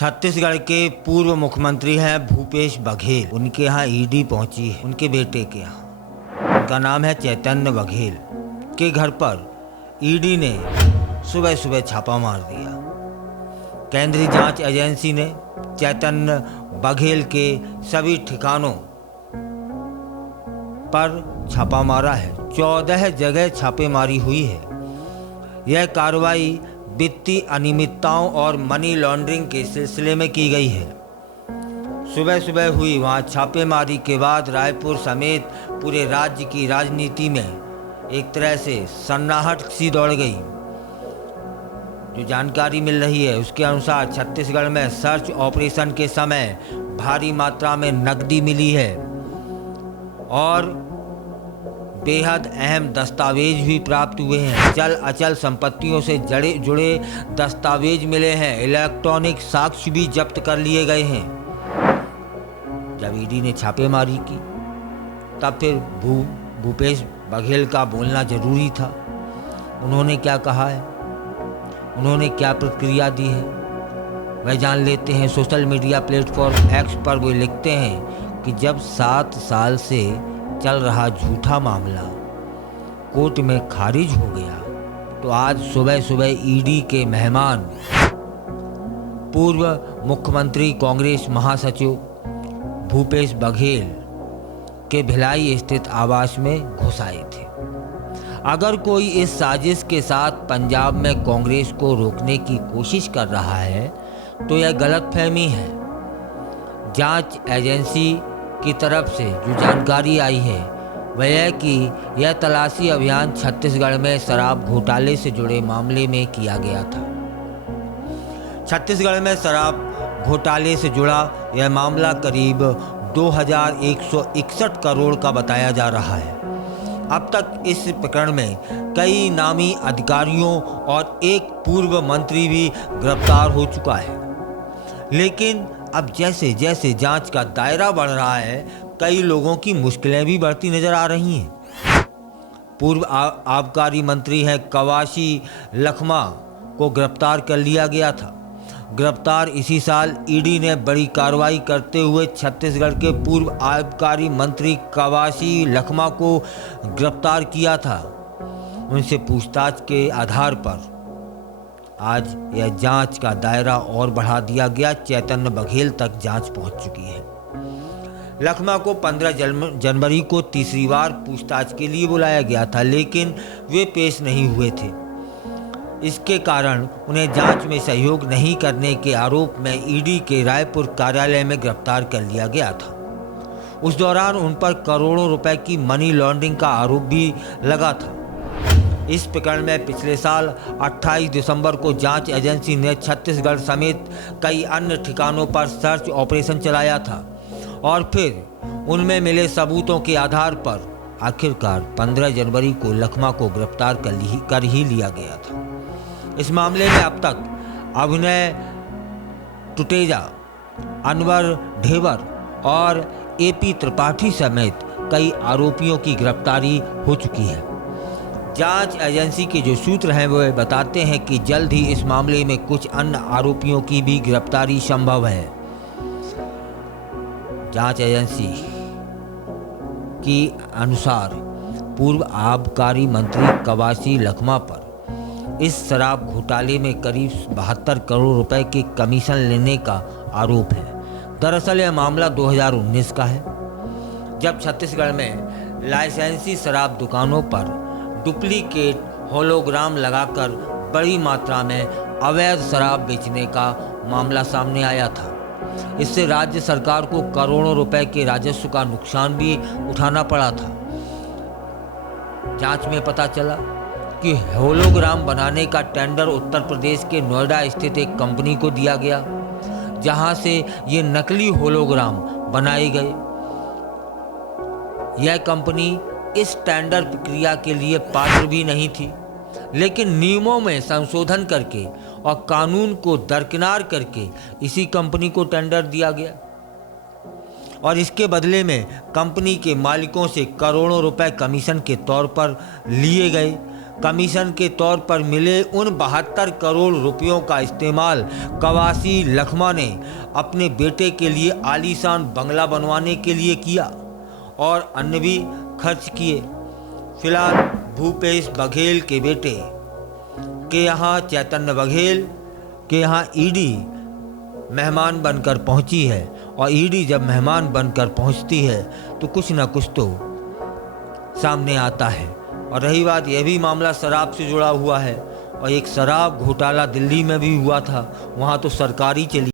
छत्तीसगढ़ के पूर्व मुख्यमंत्री हैं भूपेश बघेल। उनके यहाँ ईडी पहुंची है, उनके बेटे के यहाँ। उनका नाम है चैतन्य बघेल। के घर पर ईडी ने सुबह सुबह छापा मार दिया। केंद्रीय जांच एजेंसी ने चैतन्य बघेल के सभी ठिकानों पर छापा मारा है। 14 जगह छापेमारी हुई है। यह कार्रवाई वित्तीय अनियमितताओं और मनी लॉन्ड्रिंग के सिलसिले में की गई है। सुबह सुबह हुई वहां छापेमारी के बाद रायपुर समेत पूरे राज्य की राजनीति में एक तरह से सन्नाहट सी दौड़ गई। जो जानकारी मिल रही है उसके अनुसार छत्तीसगढ़ में सर्च ऑपरेशन के समय भारी मात्रा में नकदी मिली है और बेहद अहम दस्तावेज भी प्राप्त हुए हैं। चल अचल संपत्तियों से जुड़े दस्तावेज मिले हैं। इलेक्ट्रॉनिक साक्ष्य भी जब्त कर लिए गए हैं। जब ईडी ने छापेमारी की तब फिर भूपेश बघेल का बोलना जरूरी था। उन्होंने क्या कहा है, उन्होंने क्या प्रतिक्रिया दी है, वह जान लेते हैं। सोशल मीडिया प्लेटफॉर्म एक्स पर वो लिखते हैं कि जब 7 साल से चल रहा झूठा मामला कोर्ट में खारिज हो गया तो आज सुबह सुबह ईडी के मेहमान पूर्व मुख्यमंत्री कांग्रेस महासचिव भूपेश बघेल के भिलाई स्थित आवास में घुस आए थे। अगर कोई इस साजिश के साथ पंजाब में कांग्रेस को रोकने की कोशिश कर रहा है तो यह गलतफहमी है। जांच एजेंसी की तरफ से जो जानकारी आई है वह है कि यह तलाशी अभियान छत्तीसगढ़ में शराब घोटाले से जुड़े मामले में किया गया था। छत्तीसगढ़ में शराब घोटाले से जुड़ा यह मामला करीब 2161 करोड़ का बताया जा रहा है। अब तक इस प्रकरण में कई नामी अधिकारियों और एक पूर्व मंत्री भी गिरफ्तार हो चुका है। लेकिन अब जैसे जैसे जांच का दायरा बढ़ रहा है कई लोगों की मुश्किलें भी बढ़ती नजर आ रही हैं। पूर्व आबकारी मंत्री हैं कवासी लखमा को गिरफ्तार कर लिया गया था। गिरफ्तार इसी साल ईडी ने बड़ी कार्रवाई करते हुए छत्तीसगढ़ के पूर्व आबकारी मंत्री कवासी लखमा को गिरफ्तार किया था। उनसे पूछताछ के आधार पर आज यह जांच का दायरा और बढ़ा दिया गया। चैतन्य बघेल तक जांच पहुंच चुकी है। लखमा को 15 जनवरी को तीसरी बार पूछताछ के लिए बुलाया गया था लेकिन वे पेश नहीं हुए थे। इसके कारण उन्हें जांच में सहयोग नहीं करने के आरोप में ईडी के रायपुर कार्यालय में गिरफ्तार कर लिया गया था। उस दौरान उन पर करोड़ों रुपए की मनी लॉन्ड्रिंग का आरोप भी लगा था। इस प्रकरण में पिछले साल 28 दिसंबर को जांच एजेंसी ने छत्तीसगढ़ समेत कई अन्य ठिकानों पर सर्च ऑपरेशन चलाया था और फिर उनमें मिले सबूतों के आधार पर आखिरकार 15 जनवरी को लखमा को गिरफ्तार कर ही लिया गया था। इस मामले में अब तक अभिनय टुटेजा, अनवर ढेबर और एपी त्रिपाठी समेत कई आरोपियों की गिरफ्तारी हो चुकी है। जांच एजेंसी के जो सूत्र हैं वो बताते हैं कि जल्द ही इस मामले में कुछ अन्य आरोपियों की भी गिरफ्तारी संभव है। जांच एजेंसी के अनुसार पूर्व आबकारी मंत्री कवासी लखमा पर इस शराब घोटाले में करीब 72 करोड़ रुपए के कमीशन लेने का आरोप है। दरअसल यह मामला 2019 का है जब छत्तीसगढ़ में लाइसेंसी शराब दुकानों पर डुप्लीकेट होलोग्राम लगाकर बड़ी मात्रा में अवैध शराब बेचने का मामला सामने आया था। इससे राज्य सरकार को करोड़ों रुपए के राजस्व का नुकसान भी उठाना पड़ा था। जांच में पता चला कि होलोग्राम बनाने का टेंडर उत्तर प्रदेश के नोएडा स्थित एक कंपनी को दिया गया जहां से ये नकली होलोग्राम बनाए गए। यह कंपनी इस टेंडर प्रक्रिया के लिए पात्र भी नहीं थी लेकिन नियमों में संशोधन करके और कानून को दरकिनार करके इसी कंपनी को टेंडर दिया गया और इसके बदले में कंपनी के मालिकों से करोड़ों रुपए कमीशन के तौर पर लिए गए। कमीशन के तौर पर मिले उन 72 करोड़ रुपयों का इस्तेमाल कवासी लखमा ने अपने बेटे के लिए आलीशान बंगला बनवाने के लिए किया और अन्य भी खर्च किए। फिलहाल भूपेश बघेल के बेटे के यहाँ चैतन्य बघेल के यहाँ ईडी मेहमान बनकर पहुंची है और ईडी जब मेहमान बनकर पहुंचती है तो कुछ ना कुछ तो सामने आता है। और रही बात, यह भी मामला शराब से जुड़ा हुआ है और एक शराब घोटाला दिल्ली में भी हुआ था, वहाँ तो सरकार ही चली।